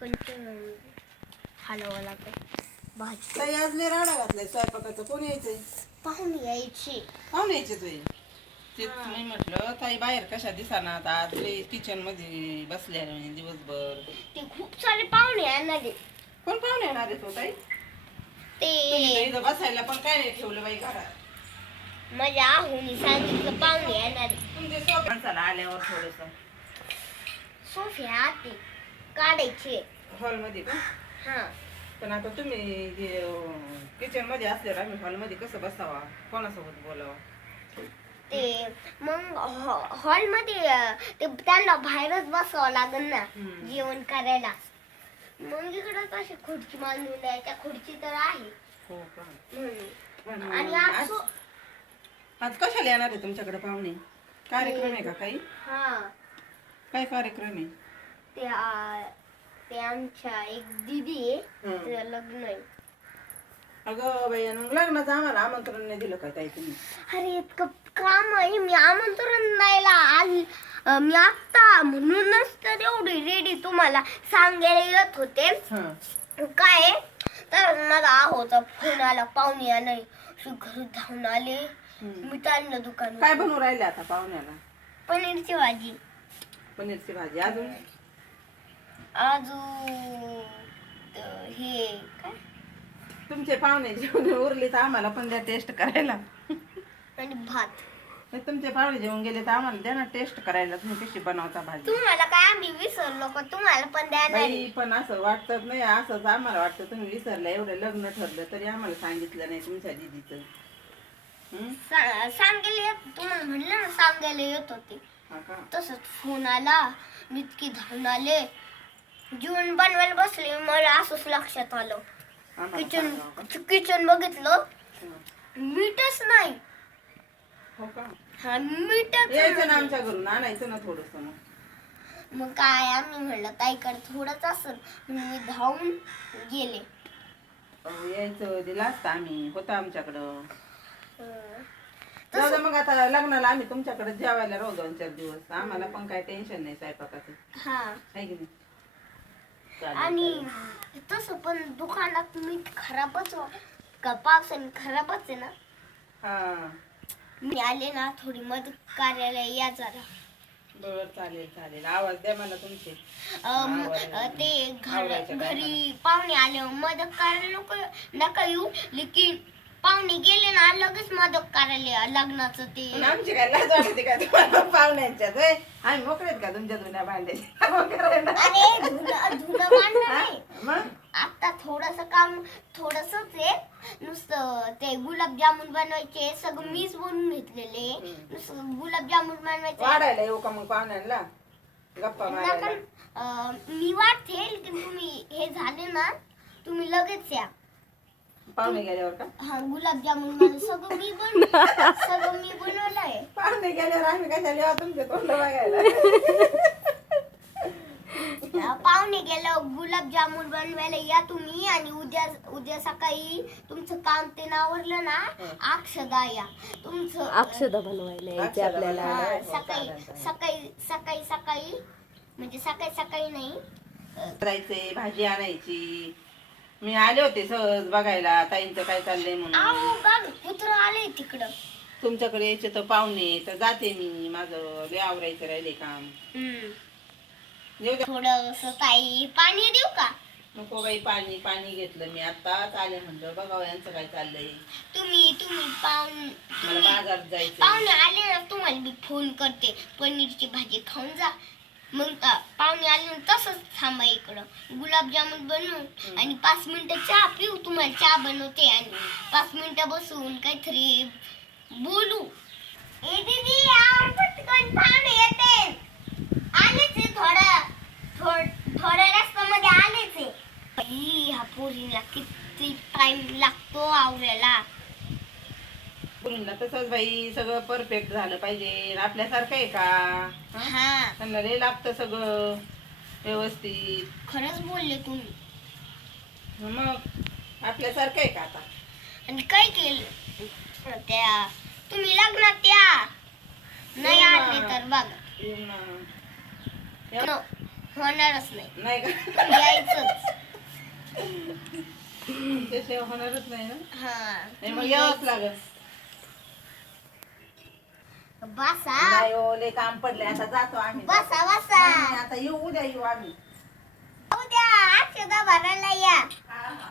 पटकन हलवावं लागतं भाजी. ताई आज लय राडा घातलाय स्वयंपाकाचं. कोण यायचंय? पाहुणे यायचे. पाहुणे यायचे तुझे. तेच मी म्हटलं ताई बाहेर कशा दिसणार आज लय किचन मध्ये बसल्या दिवसभर. ते खूप सारे पाहुणे येणार आहे. कोण पाहुणे येणार आहे तो ताई? ते इथं बसायला पण काय नाही ठेवलं बाई घरात. माझ्या आहुनी सांगितलं पाहुणे येणार आहे. तुमचे सोबत माणसाला आल्यावर थोडस सोफे आते काढायचे. हॉल मध्ये का? हा पण आता तुम्ही किचन मध्ये असल्यावर आम्ही हॉल मध्ये कसं बसावा, कोणासोबत बोलावा? ते मग हॉल मध्ये ते त्यांना बाहेरच बसावं लागेल ना जेवण करायला. मग इकडं कशी खुर्ची बांधून आहे, त्या खुर्ची तर आहे हो का? म्हणून. आणि आज आज कशाला येणार आहे तुमच्याकडे पाहुणे? कार्यक्रम आहे का काही? हा काय कार्यक्रम आहे? ते आमच्या एक दीदी आहे, तिचं लग्न आहे. अगं बाई, मग लग्नाचं आम्हाला आमंत्रण नाही दिलं काय ताई तुम्ही? अरे इतकं काम आहे, मी आमंत्रण द्यायला आली. मी आत्ता म्हणूनच तर एवढी रेडी तुम्हाला सांगायला येत होते. काय तर मला आहोचा फोन आला, पाहुणे आले. घरी धावून आले. मी त्यांना दुकान काय बनवून राहिले आता पाहुण्याला? पनीरची भाजी. पनीरची भाजी. अजून हे काय तुमचे पाहुणे जेवण उरले तर आम्हाला पण द्या टेस्ट करायला. आणि भात. तुमचे पाहुणे जेवण गेले तर आम्हाला द्या ना टेस्ट करायला, तुम्ही कशी बनवता भाजी. तुम्हाला काय आम्ही विसरलो का? तुम्हाला पण द्या बाई, पण असं वाटत नाही, असंच आम्हाला वाटतं तुम्ही विसरलं. एवढं लग्न ठरलं तरी आम्हाला सांगितलं नाही तुमच्या दीदीचं. सांगायला येत, तुम्हाला म्हणलं ना सांगायला येत होते. तसंच फोन आला, मी इतकी धावून आले. जेवण बनवायला बसले, मला असंच लक्षात आलं. किचन बघितलं, मीठच नाही. हो का? हा मीठच यायचं ना आमच्या घरून, आणायचं ना थोडस. मग काय आम्ही म्हणलं ताईकडे थोडंच असेल, मी धावून गेले. यायचं दिलं असतं आम्ही, होतं आमच्याकडं. जाऊ दे मग, आता लग्नाला आम्ही तुमच्याकडे जेवायला राहू 2-4 दिवस. आम्हाला पण काय टेन्शन नाही स्वयंपाकाचं. हा आहे की नाही? आणि तसं पण दुकानात मीठ खराबच का पावसाने खराबच आहे ना. हा मी आले ना, थोडी मदत करायला या जरा. बरं, चालेल चालेल. आवाज द्या मला तुमचे. ते घरी पाहुणे आले मदत करायला नका येऊ. लेकिन पाहुणे गेले ना लगेच मदत करायला लग्नाचं. ते आमची काय लाज वाटते का तुम्हाला पाहुण्यांच्यात? आम्ही मोकळेत का तुमच्या धुण्या भांड्याच्या करायला? अरे धुणं भांडण नाही. मग आता थोडस काम थोडसच आहे. नुसतं ते गुलाबजामुन बनवायचे, सगळं मीच बनवून घेतलेले. नुसतं गुलाबजामुन बनवायचे. वाढायला येऊ का मग पाहुण्यांना गप्पा मारायला? मी वाटते की तुम्ही हे झाले ना, तुम्ही लगेच या. पाहुणे गेल्यावर का? हा, गुलाबजामुन मला सगळं मी बनवलंय. पाहुणे गेल्यावर आम्ही कशाला येऊ तुमचे तोंड बघायला? पाहुणे गेल्यावर गुलाबजामुन बनवायला या तुम्ही. आणि उद्या सकाळी तुमचं काम ते आवरलं ना, अक्षदा या. तुमचं अक्षदा बनवायला यायचे आपल्याला. सकाळी म्हणजे सकाळी नाही. करायचे, भाजी आणायची. मी आले होते सहज बघायला ताईंचं काय चाललंय म्हणून. बघ कुत्र आले तिकडं. तुमच्याकडे यायचे तर पाहुणे तर जाते मी. माझं लय आवरायचं राहिले काम. थोडस ताई पाणी देऊ का? नको बाई, पाणी घेतलं मी आताच आले. म्हणलं बघावं यांचं काय चाललंय. तुम्ही मला बाजारात जायचं. पाहुणे आले ना, तुम्हाला मी फोन करते. पनीरची भाजी खाऊन जा. मग पाहुणे आले ना तसंच थांबा इकडं. गुलाबजामुन बनवून आणि 5 मिनिटं चहा पिऊ. तुम्हाला चहा बनवते आणि 5 मिनिटं बसून काहीतरी बोलू. ए दीदी, पटकन पाहुणे येते. आलेच आहे, थोड्या रस्त्यामध्ये आलेच आहे. ह्या पोरीला किती टाइम लागतो आवरायला. बोलून तसंच बाई, सगळं परफेक्ट झालं पाहिजे. आपल्यासारखं आहे का? हा, त्यांना लय लागतं सगळं व्यवस्थित. खरंच बोलले तुम्ही. मग आपल्यासारखं आहे का आता? आणि काय केलं त्या तुम्ही लग्नात या नाही आले तर बघा. होणारच नाही. नाही का यायचंच. त्याशिवाय होणारच नाही ना. हा नाही, मग यावंच लागत. बसा नाही हो, लय काम पडले, आता जातो आम्ही. बसा बसा. आता येऊ, उद्या येऊ आम्ही. उद्या 8 भरायला या. हा, हा.